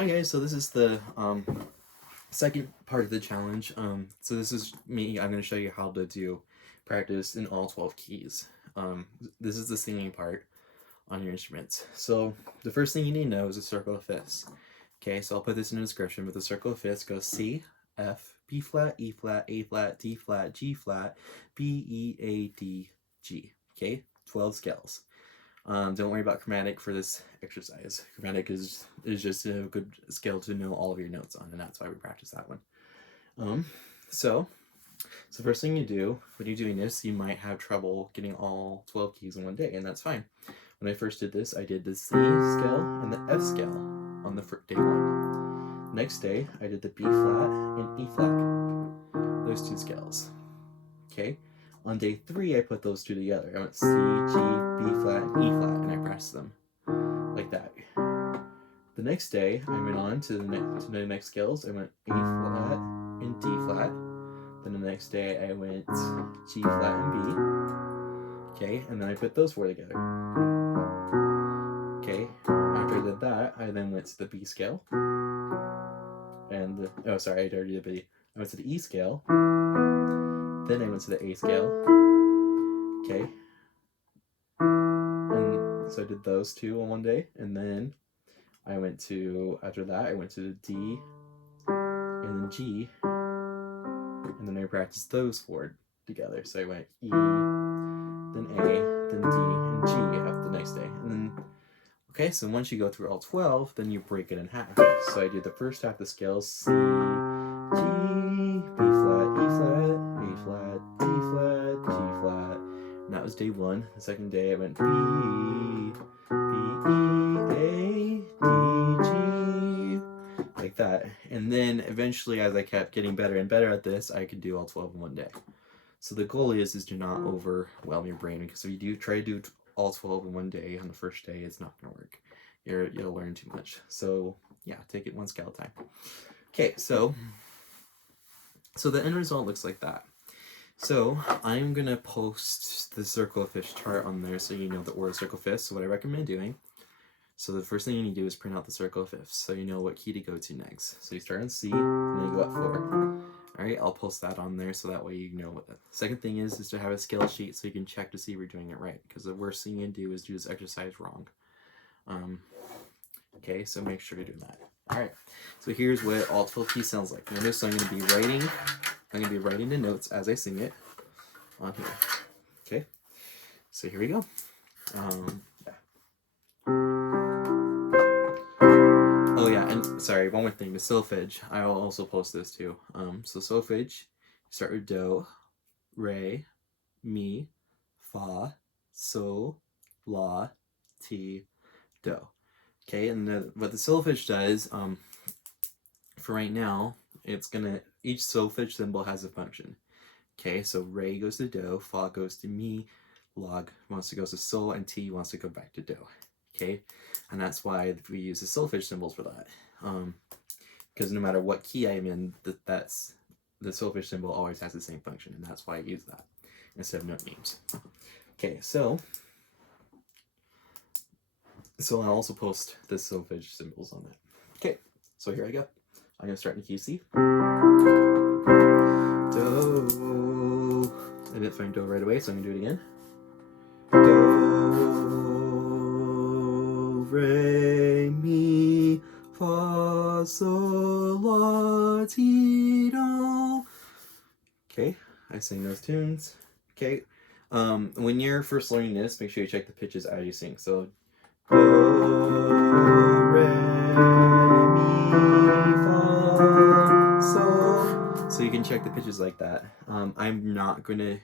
Hi guys, so this is the second part of the challenge. So this is me. I'm going to show you how to do practice in all 12 keys. This is the singing part on your instruments. So the first thing you need to know is a circle of fifths. Okay, so I'll put this in the description, but the circle of fifths goes C, F, B flat, E flat, A flat, D flat, G flat, B, E, A, D, G. Okay, 12 scales. Don't worry about chromatic for this exercise. Chromatic is just a good scale to know all of your notes on, and that's why we practice that one. So first thing you do when you're doing this, you might have trouble getting all 12 keys in one day, and that's fine. When I first did this, I did the C scale and the F scale on the day one. Next day, I did the B flat and E flat, those two scales. Okay. On day 3, I put those two together. I went C, G, B flat, and E flat, and I pressed them like that. The next day, I went on to the next scales. I went A flat and D flat. Then the next day, I went G flat and B. Okay, and then I put those four together. Okay, after I did that, I then went to the B scale. And I already did B. I went to the E scale. Then I went to the A scale. Okay. And so I did those two on one day, and then after that, I went to the D and then G, and then I practiced those four together. So I went E, then A, then D, and G after the next day. And then, okay, so once you go through all 12, then you break it in half. So I did the first half of the scales, C, G, B flat, E flat, A flat, D flat, G flat. And that was day 1. The second day I went B, E, A, D, G, like that. And then eventually, as I kept getting better and better at this, I could do all 12 in one day. So the goal is to not overwhelm your brain, because if you do try to do all 12 in one day on the first day, it's not going to work. You'll learn too much. So yeah, take it one scale at a time. Okay, so the end result looks like that. So I'm going to post the circle of fifths chart on there so you know the order of circle of fifths. So what I recommend doing, so the first thing you need to do is print out the circle of fifths so you know what key to go to next. So you start on C, and then you go up 4. All right, I'll post that on there so that way you know what the second thing is to have a scale sheet so you can check to see if you're doing it right, because the worst thing you can do is do this exercise wrong. Okay, so make sure you're doing that. All right, so here's what all 12 keys sounds like. Notice I'm going to be writing the notes as I sing it on here. Okay, so here we go. Oh yeah, and sorry, one more thing, the solfege. I will also post this too. So solfege, start with do, re, mi, fa, sol, la, ti, do. Okay, and what the solfege does, for right now, each solfege symbol has a function. Okay, so re goes to do, fa goes to mi, la wants to go to sol, and ti wants to go back to do. Okay, and that's why we use the solfege symbols for that. Because no matter what key I'm in, that's the solfege symbol always has the same function, and that's why I use that instead of note names. Okay, so I'll also post the solfege symbols on that. Okay, so here I go. I'm gonna start in key C. Do. I didn't find do right away, so I'm gonna do it again. Do, re, mi, fa, sol, la, ti, do. Okay, I sing those tunes. Okay, when you're first learning this, make sure you check the pitches as you sing. So do, re, mi, fa, sol. So you can check the pitches like that. I'm not gonna,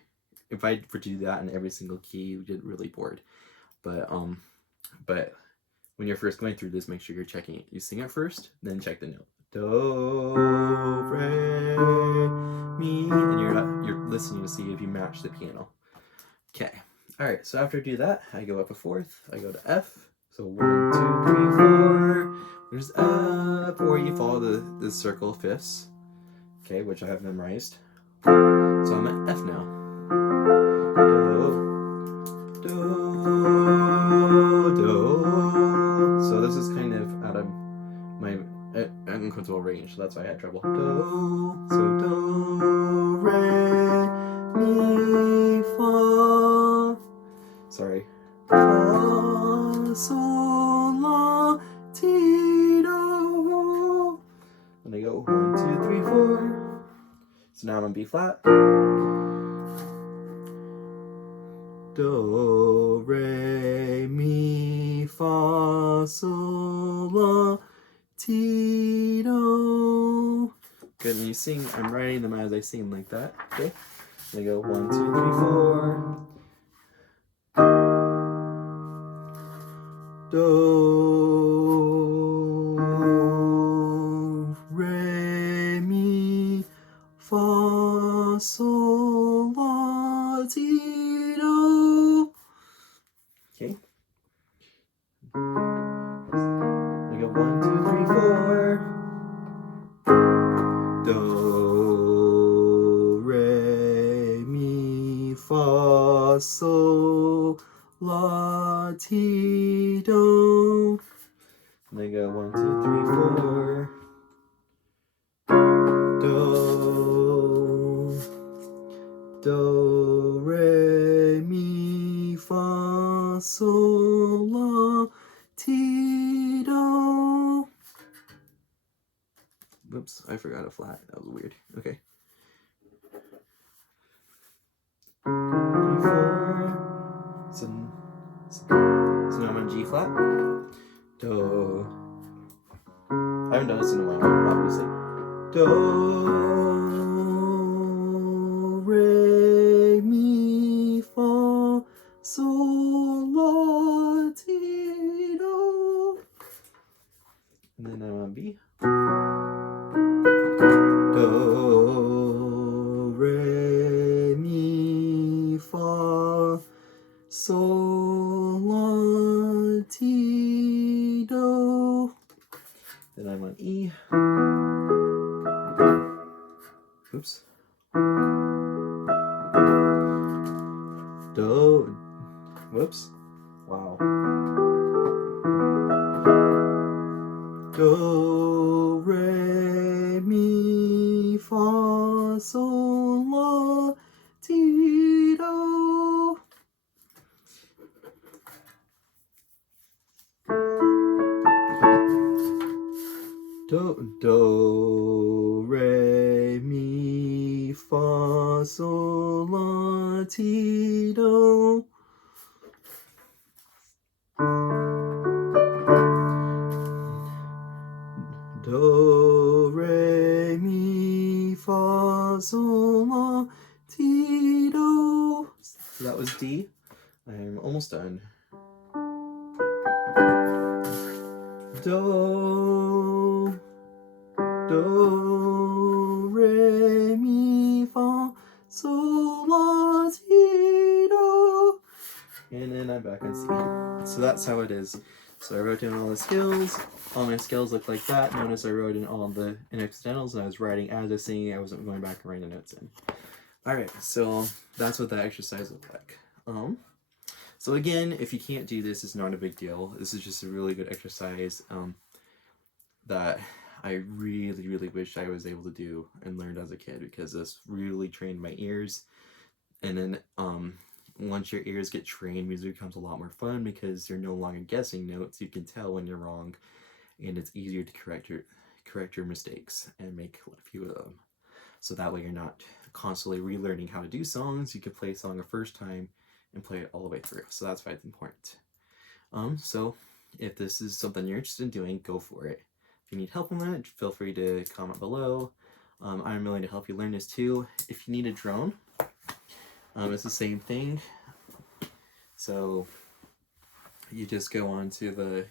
if I were to do that in every single key, you get really bored. But when you're first going through this, make sure you're checking it. You sing it first, then check the note. Do, re, mi, and you're listening to see if you match the piano. Okay. All right. So after I do that, I go up a fourth. I go to F. So 1, 2, 3, 4. There's F, or you follow the circle of fifths. Okay, which I have memorized. So I'm at F now. Do, do, do. So this is kind of out of my uncomfortable range, so that's why I had trouble. Do, so do, re, mi, fa. Sorry. Fa, sol, la, ti, do. And I go 1, 2, 3, 4. So now I'm on B flat. Do, re, mi, fa, sol, la, ti, do. Good, when you sing, I'm writing them as I sing like that, okay? And I go 1, 2, 3, 4. Do, re, mi, fa, sol, la, ti, do. Okay. I go 1, 2, 3, 4. Do, re, mi, fa, sol, la, ti, do. And I go 1, 2, 3, 4. Do, re, mi, fa, sol, la, ti, do. Whoops, I forgot a flat. That was weird. Okay. 3, 4. So now I'm on G flat. Do. I haven't done this in a while, obviously. Do, re, mi, fa, sol, la, ti, do. And then I'm on B. Do, re, mi, fa, sol, la, ti, do. Then I'm on E. Oops. Do. Whoops. Wow. Do, re, mi, fa, sol, la, ti, do. Do, re, mi, fa, sol, la, ti, do. Do, re, mi, fa, sol, la, ti, do. So that was D. I'm almost done. Do, re, mi, fa, sol, la, ti, do. And then I'm back on C. So that's how it is. So I wrote down all the scales. All my scales look like that. Notice I wrote in all the incidentals and I was writing as I was singing. I wasn't going back and writing the notes in. Alright, so that's what that exercise looked like. So again, if you can't do this, it's not a big deal. This is just a really good exercise that I really, really wish I was able to do and learned as a kid, because this really trained my ears. And then once your ears get trained, music becomes a lot more fun because you're no longer guessing notes. You can tell when you're wrong, and it's easier to correct your mistakes and make a few of them. So that way you're not constantly relearning how to do songs. You can play a song a first time and play it all the way through. So that's why it's important. So if this is something you're interested in doing, go for it. If you need help on that, feel free to comment below. I'm willing to help you learn this too. If you need a drone, it's the same thing. So you just go on to the,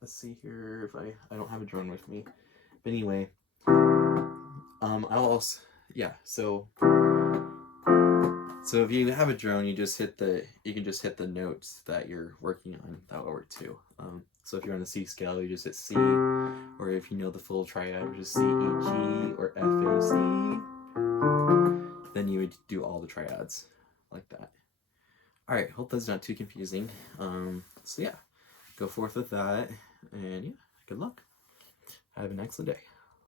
let's see here if I don't have a drone with me. But anyway, I'll also, yeah, so if you have a drone, you can just hit the notes that you're working on. That will work too. So if you're on the C scale, you just hit C, or if you know the full triad, which is C, E, G, or F, A, C, then you would do all the triads like that. Alright, hope that's not too confusing. So yeah, go forth with that, and yeah, Good luck. Have an excellent day.